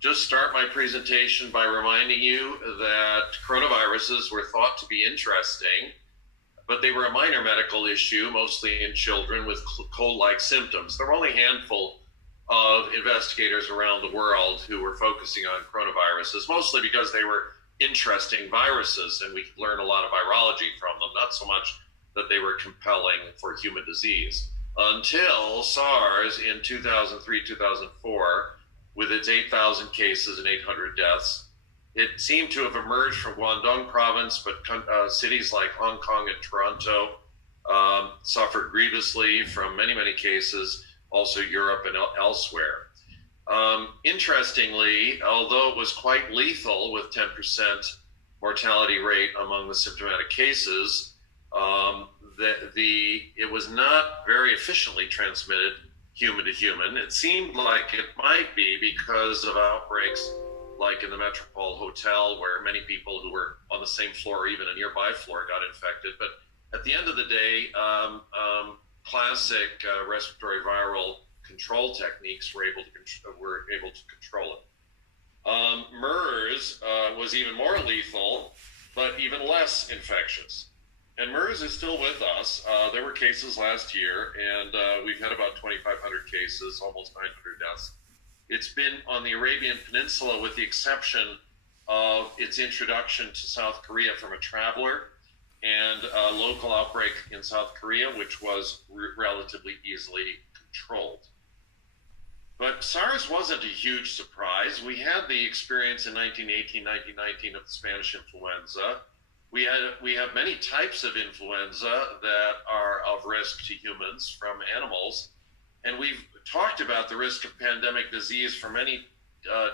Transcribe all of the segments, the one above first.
Just start my presentation by reminding you that coronaviruses were thought to be interesting, but they were a minor medical issue, mostly in children with cold-like symptoms. There were only a handful of investigators around the world who were focusing on coronaviruses, mostly because they were interesting viruses and we could learn a lot of virology from them, not so much that they were compelling for human disease. Until SARS in 2003-2004, with its 8,000 cases and 800 deaths. It seemed to have emerged from Guangdong province, but cities like Hong Kong and Toronto suffered grievously from many, many cases, also Europe and elsewhere. Interestingly, although it was quite lethal with 10% mortality rate among the symptomatic cases, it was not very efficiently transmitted human to human. It seemed like it might be because of outbreaks like in the Metropole Hotel, where many people who were on the same floor or even a nearby floor got infected. But at the end of the day, classic respiratory viral control techniques were able to control it. MERS was even more lethal, but even less infectious. And MERS is still with us. There were cases last year, and we've had about 2,500 cases, almost 900 deaths. It's been on the Arabian Peninsula with the exception of its introduction to South Korea from a traveler and a local outbreak in South Korea, which was relatively easily controlled. But SARS wasn't a huge surprise. We had the experience in 1918, 1919 of the Spanish influenza. We have many types of influenza that are of risk to humans from animals, and we've talked about the risk of pandemic disease for many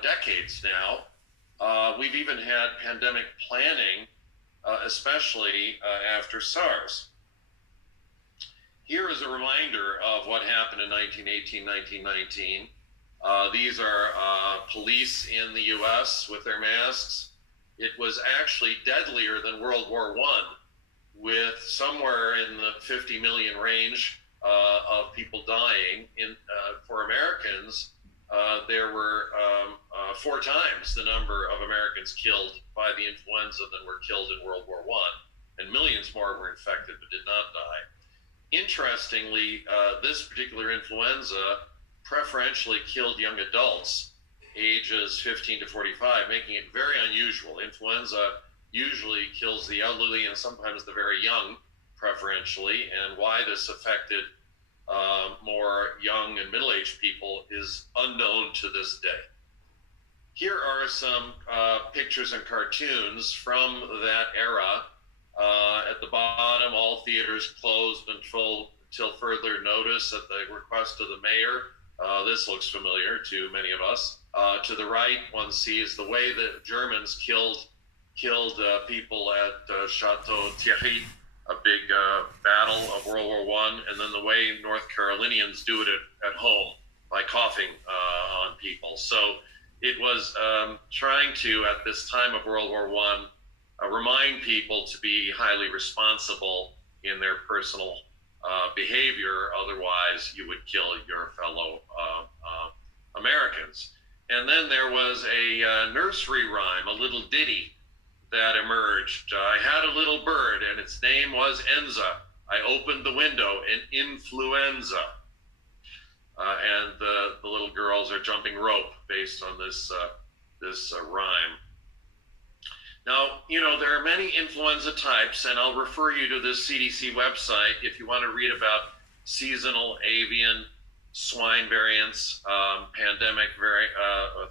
decades now. We've even had pandemic planning, especially after SARS. Here is a reminder of what happened in 1918, 1919. These are police in the US with their masks. It was actually deadlier than World War I, with somewhere in the 50 million range of people dying. For Americans, there were 4 times the number of Americans killed by the influenza than were killed in World War I, and millions more were infected but did not die. Interestingly, this particular influenza preferentially killed young adults ages 15 to 45, making it very unusual. Influenza usually kills the elderly and sometimes the very young preferentially, and why this affected more young and middle-aged people is unknown to this day. Here are some pictures and cartoons from that era. At the bottom, all theaters closed until further notice at the request of the mayor. This looks familiar to many of us. To the right, one sees the way the Germans killed people at Chateau Thierry, a big battle of World War I, and then the way North Carolinians do it at home by coughing on people. So it was trying to, at this time of World War I, remind people to be highly responsible in their personal behavior. Otherwise, you would kill your fellow Americans. And then there was a nursery rhyme, a little ditty that emerged. I had a little bird and its name was Enza. I opened the window and influenza. And the little girls are jumping rope based on this rhyme. Now, there are many influenza types, and I'll refer you to this CDC website if you want to read about seasonal avian, swine variants, pandemic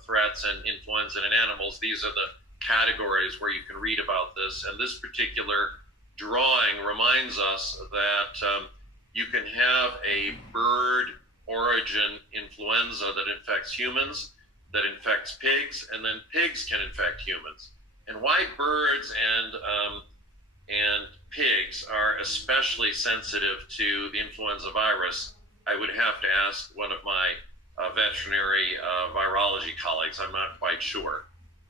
threats, and influenza in animals. These are the categories where you can read about this. And this particular drawing reminds us that you can have a bird origin influenza that infects humans, that infects pigs, and then pigs can infect humans. And why birds and pigs are especially sensitive to the influenza virus, I would have to ask one of my veterinary virology colleagues. I'm not quite sure.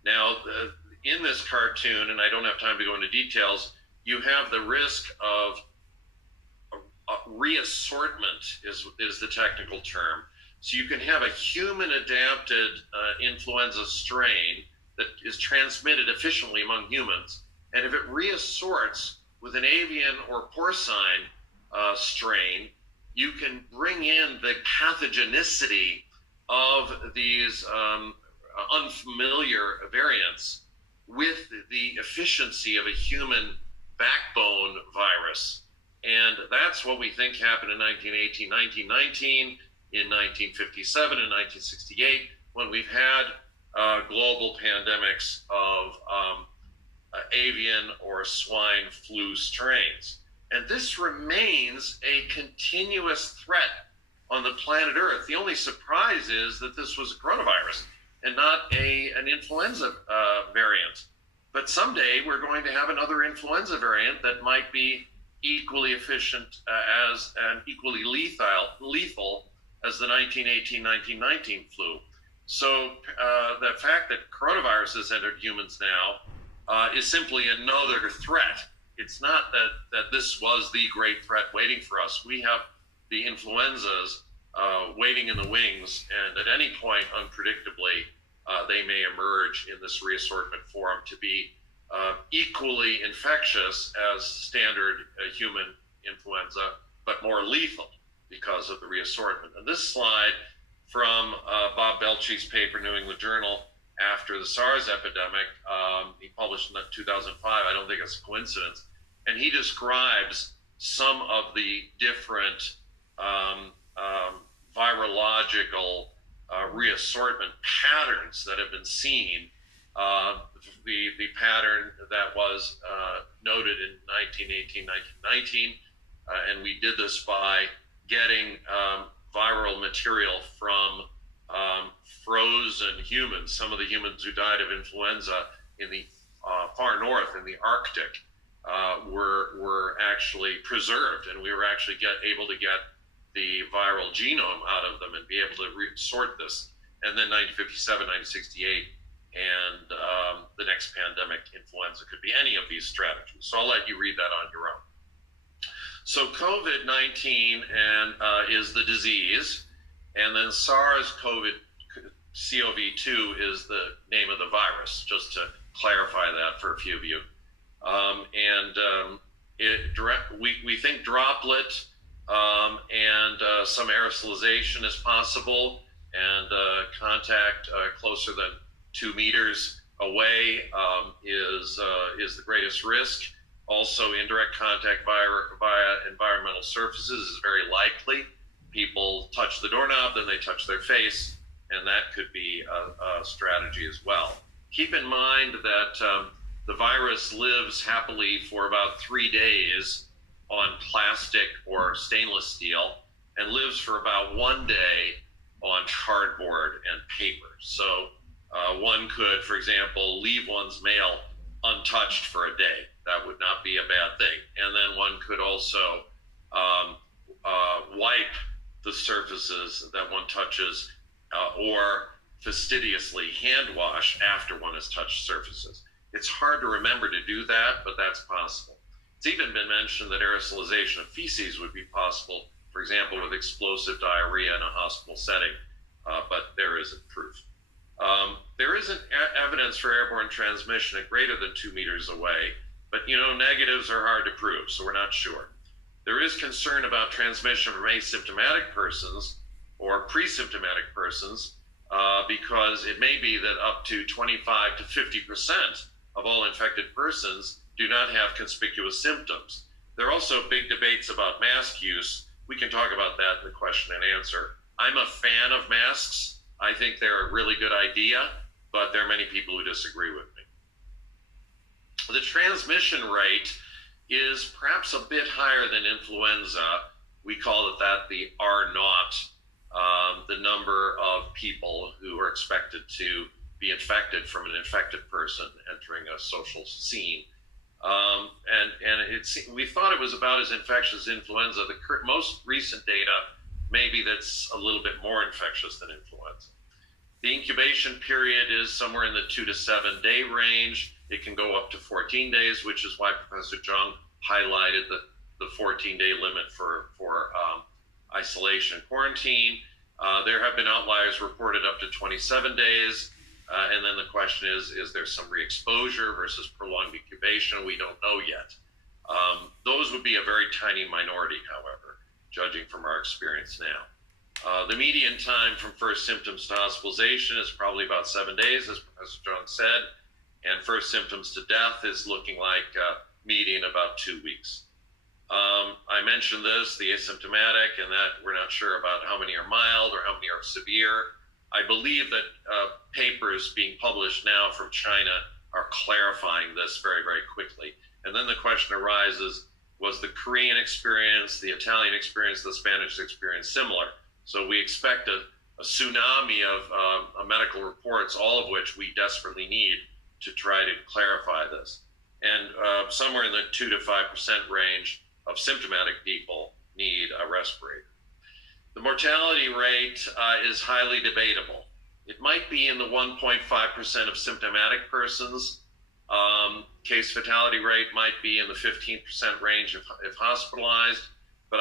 Now, in this cartoon, and I don't have time to go into details, you have the risk of reassortment is the technical term. So you can have a human adapted influenza strain that is transmitted efficiently among humans. And if it reassorts with an avian or porcine strain, you can bring in the pathogenicity of these unfamiliar variants with the efficiency of a human backbone virus. And that's what we think happened in 1918, 1919, in 1957 and 1968, when we've had global pandemics of avian or swine flu strains. And this remains a continuous threat on the planet Earth. The only surprise is that this was a coronavirus and not an influenza variant. But someday we're going to have another influenza variant that might be equally efficient as and equally lethal as the 1918-1919 flu. So the fact that coronavirus has entered humans now is simply another threat. It's not that this was the great threat waiting for us. We have the influenzas waiting in the wings, and at any point, unpredictably, they may emerge in this reassortment form to be equally infectious as standard human influenza, but more lethal because of the reassortment. And this slide from Bob Belchie's paper, New England Journal, after the SARS epidemic, he published in 2005, I don't think it's a coincidence, and he describes some of the different virological reassortment patterns that have been seen. The pattern that was noted in 1918, 1919, and we did this by getting viral material from frozen humans. Some of the humans who died of influenza in the far north, in the Arctic, were actually preserved, and we were actually able to get the viral genome out of them and be able to sort this. And then 1957, 1968, and the next pandemic, influenza, could be any of these strategies. So I'll let you read that on your own. So COVID-19 is the disease, and then SARS-CoV-2 is the name of the virus, just to clarify that for a few of you. We think droplet and some aerosolization is possible, and contact closer than 2 meters away is the greatest risk. Also, indirect contact via environmental surfaces is very likely. People touch the doorknob, then they touch their face, and that could be a strategy as well. Keep in mind that the virus lives happily for about 3 days on plastic or stainless steel, and lives for about 1 day on cardboard and paper. So one could, for example, leave one's mail untouched for a day. That would not be a bad thing. And then one could also wipe the surfaces that one touches or fastidiously hand wash after one has touched surfaces. It's hard to remember to do that, but that's possible. It's even been mentioned that aerosolization of feces would be possible, for example, with explosive diarrhea in a hospital setting, but there isn't proof. There isn't evidence for airborne transmission at greater than 2 meters away, but negatives are hard to prove, so we're not sure. There is concern about transmission from asymptomatic persons or pre-symptomatic persons because it may be that up to 25 to 50% of all infected persons do not have conspicuous symptoms. There are also big debates about mask use. We can talk about that in the question and answer. I'm a fan of masks. I think they're a really good idea, but there are many people who disagree with me. The transmission rate is perhaps a bit higher than influenza. We call it that, the R0, the number of people who are expected to be infected from an infected person entering a social scene. We thought it was about as infectious as influenza. The most recent data maybe that's a little bit more infectious than influenza. The incubation period is somewhere in the 2 to 7 day range. It can go up to 14 days, which is why Professor Jung highlighted the 14-day limit for isolation and quarantine. There have been outliers reported up to 27 days. And then the question is there some re-exposure versus prolonged incubation? We don't know yet. Those would be a very tiny minority, however, judging from our experience now. The median time from first symptoms to hospitalization is probably about 7 days, as Professor Jung said, and first symptoms to death is looking like median about 2 weeks. I mentioned this, the asymptomatic, and that we're not sure about how many are mild or how many are severe. I believe that papers being published now from China are clarifying this very, very quickly. And then the question arises, was the Korean experience, the Italian experience, the Spanish experience similar? So we expect a tsunami of medical reports, all of which we desperately need to try to clarify this. And somewhere in the 2 to 5% range of symptomatic people need a respirator. The mortality rate is highly debatable. It might be in the 1.5% of symptomatic persons. Case fatality rate might be in the 15% range if hospitalized. But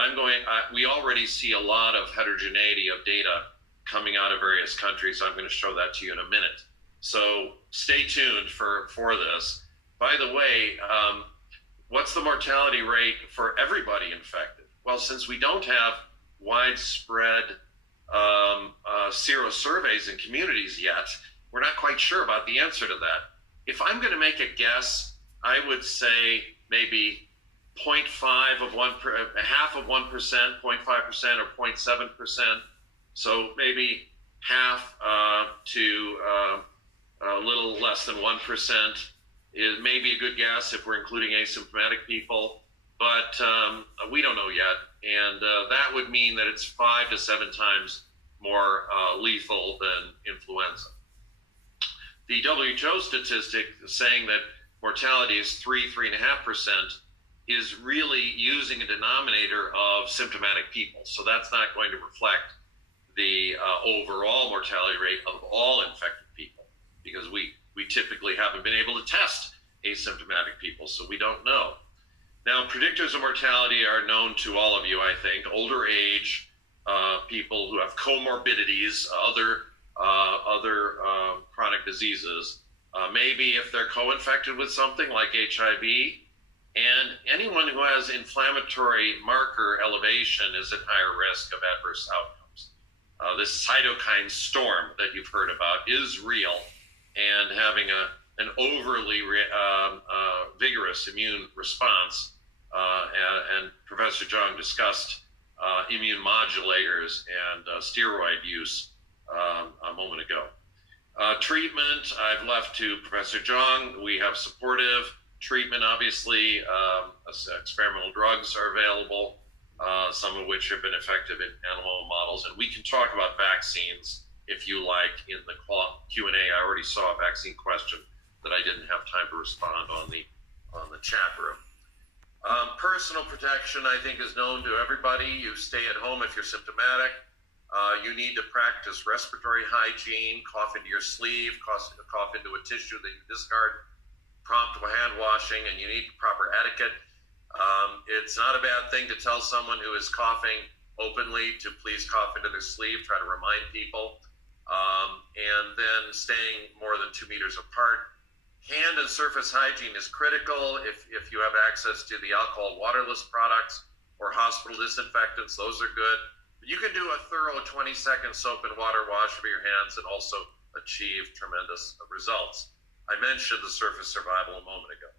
we already see a lot of heterogeneity of data coming out of various countries. I'm going to show that to you in a minute. So stay tuned for this. By the way, what's the mortality rate for everybody infected? Well, since we don't have widespread serosurveys in communities yet, we're not quite sure about the answer to that. If I'm going to make a guess, I would say maybe 0.5 of 1%, half of 1%, 0.5% or 0.7%. So maybe half to a little less than 1% is maybe a good guess if we're including asymptomatic people, but we don't know yet. And that would mean that it's 5 to 7 times more lethal than influenza. The WHO statistic saying that mortality is 3.5% is really using a denominator of symptomatic people. So that's not going to reflect the overall mortality rate of all infected people, because we typically haven't been able to test asymptomatic people, so we don't know. Now, predictors of mortality are known to all of you, I think. Older age, people who have comorbidities, other chronic diseases, maybe if they're co-infected with something like HIV, and anyone who has inflammatory marker elevation is at higher risk of adverse outcomes. This cytokine storm that you've heard about is real, and having an overly vigorous immune response, and Professor Jung discussed immune modulators and steroid use a moment ago. Treatment, I've left to Professor Jung. We have supportive treatment, obviously. Experimental drugs are available, some of which have been effective in animal models. And we can talk about vaccines if you like in the Q&A. I already saw a vaccine question that I didn't have time to respond on the chat room. Personal protection, I think, is known to everybody. You stay at home if you're symptomatic. You need to practice respiratory hygiene, cough into your sleeve, cough into a tissue that you discard, prompt hand washing, and you need proper etiquette. It's not a bad thing to tell someone who is coughing openly to please cough into their sleeve, try to remind people, and then staying more than 2 meters apart. Hand and surface hygiene is critical. If you have access to the alcohol waterless products or hospital disinfectants, those are good. But you can do a thorough 20-second soap and water wash of your hands and also achieve tremendous results. I mentioned the surface survival a moment ago.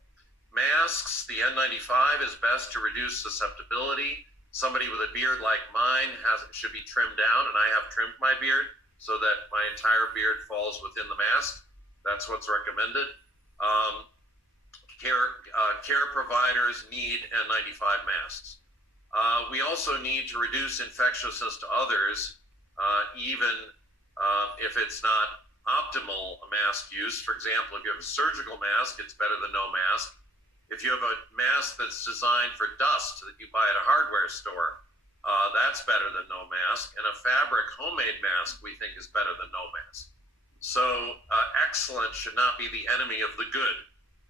Masks, the N95 is best to reduce susceptibility. Somebody with a beard like mine should be trimmed down, and I have trimmed my beard so that my entire beard falls within the mask. That's what's recommended. Care providers need N95 masks. We also need to reduce infectiousness to others, even if it's not optimal mask use. For example, if you have a surgical mask, it's better than no mask. If you have a mask that's designed for dust that you buy at a hardware store, that's better than no mask. And a fabric homemade mask, we think, is better than no mask. So excellence should not be the enemy of the good.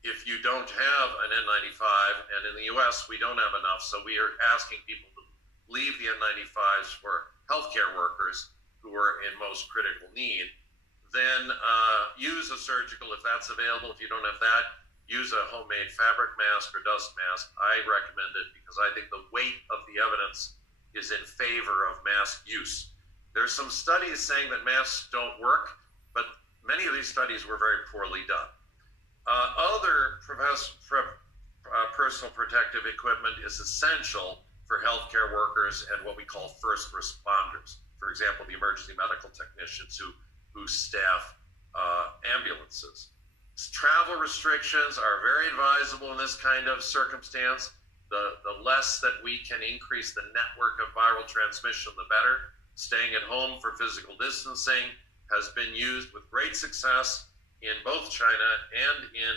If you don't have an N95, and in the US we don't have enough, so we are asking people to leave the N95s for healthcare workers who are in most critical need. Then use a surgical if that's available. If you don't have that, use a homemade fabric mask or dust mask. I recommend it because I think the weight of the evidence is in favor of mask use. There's some studies saying that masks don't work, but many of these studies were very poorly done. Other personal protective equipment is essential for healthcare workers and what we call first responders. For example, the emergency medical technicians who staff ambulances. Travel restrictions are very advisable in this kind of circumstance. The less that we can increase the network of viral transmission, the better. Staying at home for physical distancing has been used with great success in both China and in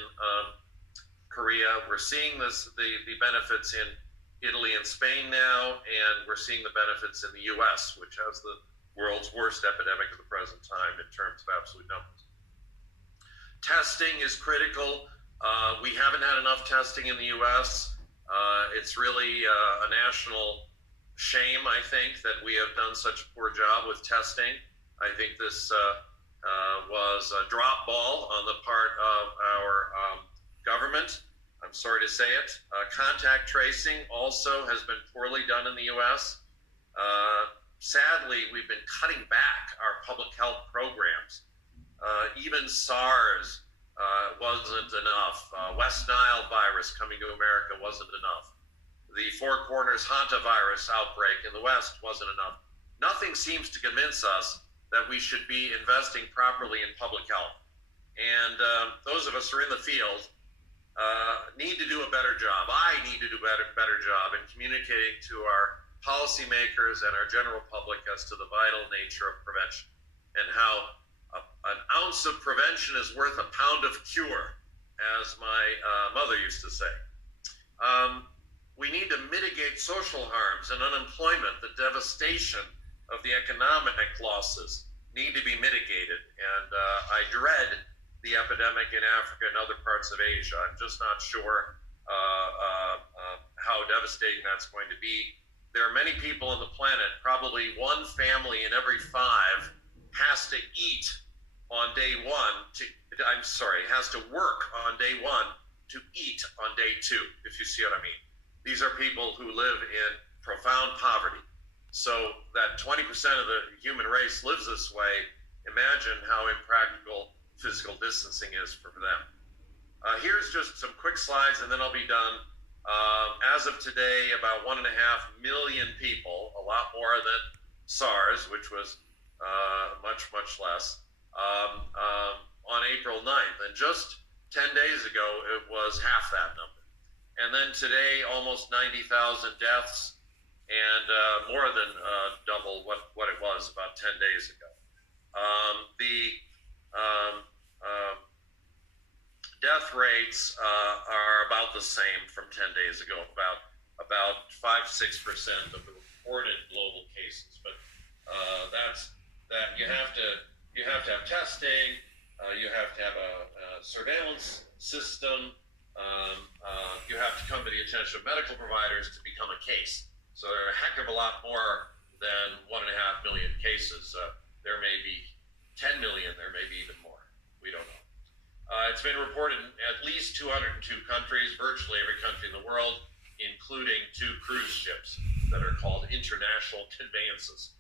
Korea. We're seeing the benefits in Italy and Spain now, and we're seeing the benefits in the US, which has the world's worst epidemic at the present time in terms of absolute numbers. Testing is critical. We haven't had enough testing in the US. It's really a national shame, I think, that we have done such a poor job with testing. I think this was a drop ball on the part of our government. I'm sorry to say it. Contact tracing also has been poorly done in the US. Sadly, we've been cutting back our public health programs. Even SARS wasn't enough. West Nile virus coming to America wasn't enough. The Four Corners hantavirus outbreak in the West wasn't enough. Nothing seems to convince us that we should be investing properly in public health. And those of us who are in the field need to do a better job. I need to do a better job in communicating to our policymakers and our general public as to the vital nature of prevention and how an ounce of prevention is worth a pound of cure, as my mother used to say. We need to mitigate social harms and unemployment. The devastation of the economic losses need to be mitigated. And I dread the epidemic in Africa and other parts of Asia. I'm just not sure how devastating that's going to be. There are many people on the planet, probably one family in every 5 has to eat on day 1, has to work on day 1 to eat on day 2, if you see what I mean. These are people who live in profound poverty. So that 20% of the human race lives this way. Imagine how impractical physical distancing is for them. Here's just some quick slides and then I'll be done. As of today, about 1.5 million people, a lot more than SARS, which was much, much less, on April 9th. And just 10 days ago, it was half that number. And then today, almost 90,000 deaths and more than double what it was about 10 days ago. The death rates are about the same from 10 days ago, about 5-6% of the reported global cases. But you have to have testing, you have to have a surveillance system, you have to come to the attention of medical providers to become a case. So there are a heck of a lot more than 1.5 million cases. There may be 10 million, there may be even more. We don't know. It's been reported in at least 202 countries, virtually every country in the world, including 2 cruise ships that are called international conveyances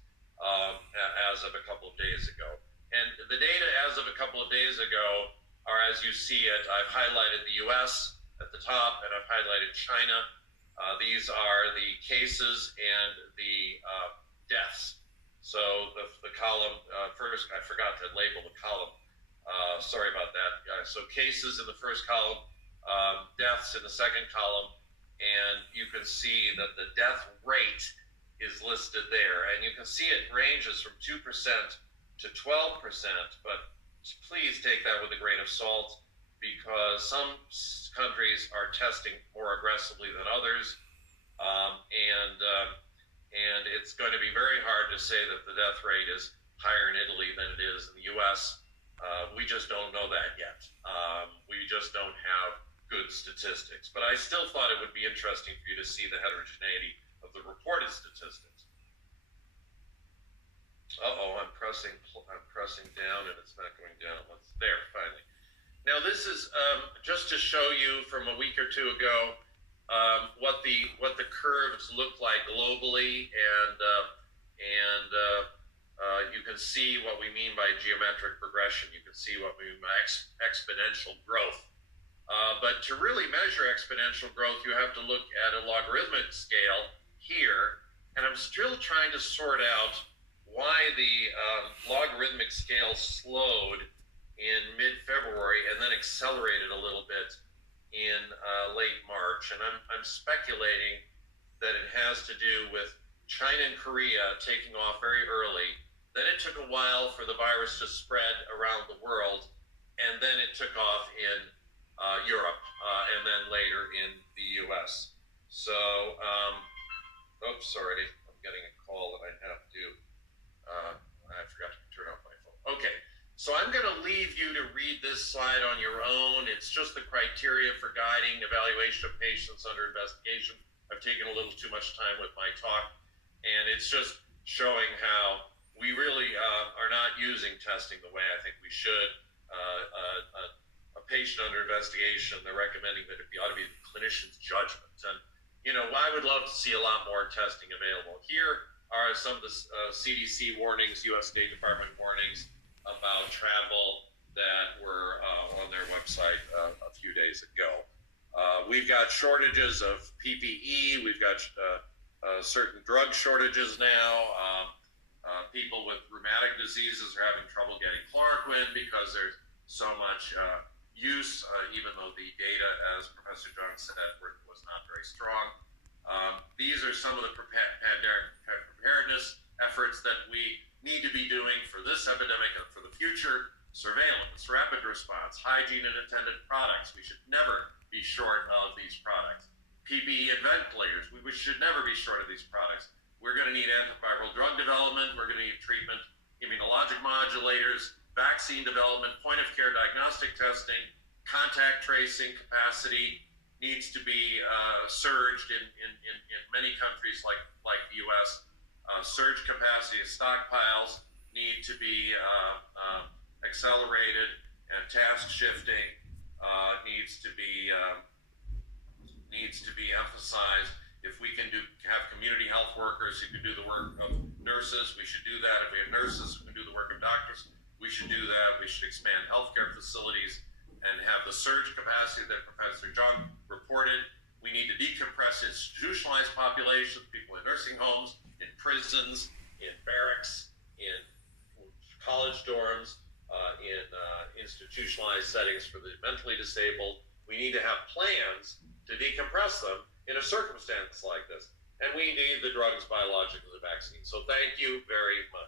as of a couple of days ago. And the data as of a couple of days ago are as you see it. I've highlighted the US at the top and I've highlighted China. These are the cases and the deaths. So the column, first, I forgot to label the column. Sorry about that. So cases in the first column, deaths in the second column, and you can see that the death rate is listed there. And you can see it ranges from 2% to 12%, but please take that with a grain of salt because some countries are testing more aggressively than others. And it's going to be very hard to say that the death rate is higher in Italy than it is in the US. We just don't know that yet. We just don't have good statistics. But I still thought it would be interesting for you to see the heterogeneity of the reported statistics. I'm pressing down and it's not going down. There, finally. Now this is just to show you from a week or two ago what the curves look like globally, and you can see what we mean by geometric progression. You can see what we mean by exponential growth. But to really measure exponential growth, you have to look at a logarithmic scale here, and I'm still trying to sort out why the logarithmic scale slowed in mid-February and then accelerated a little bit in late March. And I'm speculating that it has to do with China and Korea taking off very early. Then it took a while for the virus to spread around the world, and then it took off in Europe, and then later in the US. So, oops, sorry, I'm getting a call that I have to, I forgot to turn off my phone. Okay, so I'm gonna leave you to read this slide on your own. It's just the criteria for guiding evaluation of patients under investigation. I've taken a little too much time with my talk, and it's just showing how we really are not using testing the way I think we should. A patient under investigation, they're recommending that it ought to be the clinician's judgment. And, you know, I would love to see a lot more testing available. Here are some of the CDC warnings, US State Department warnings about travel that were on their website a few days ago. We've got shortages of PPE. We've got certain drug shortages now. People with rheumatic diseases are having trouble getting chloroquine because there's so much use, even though the data, as Professor John said, was not very strong. These are some of the preparedness efforts that we need to be doing for this epidemic and for the future: surveillance, rapid response, hygiene and attendant products. We should never be short of these products. PPE and ventilators, we should never be short of these products. We're going to need antiviral drug development. We're going to need treatment, immunologic modulators, vaccine development, point-of-care diagnostic testing, contact tracing capacity needs to be surged in many countries like the U.S. Surge capacity of stockpiles need to be accelerated, and task shifting needs to be emphasized. If we can have community health workers who can do the work of nurses, we should do that. If we have nurses who can do the work of doctors, we should do that. We should expand healthcare facilities and have the surge capacity that Professor John reported. We need to decompress institutionalized populations, people in nursing homes, in prisons, in barracks, in college dorms, in institutionalized settings for the mentally disabled. We need to have plans to decompress them in a circumstance like this. And we need the drugs, biologicals, and vaccines. So thank you very much.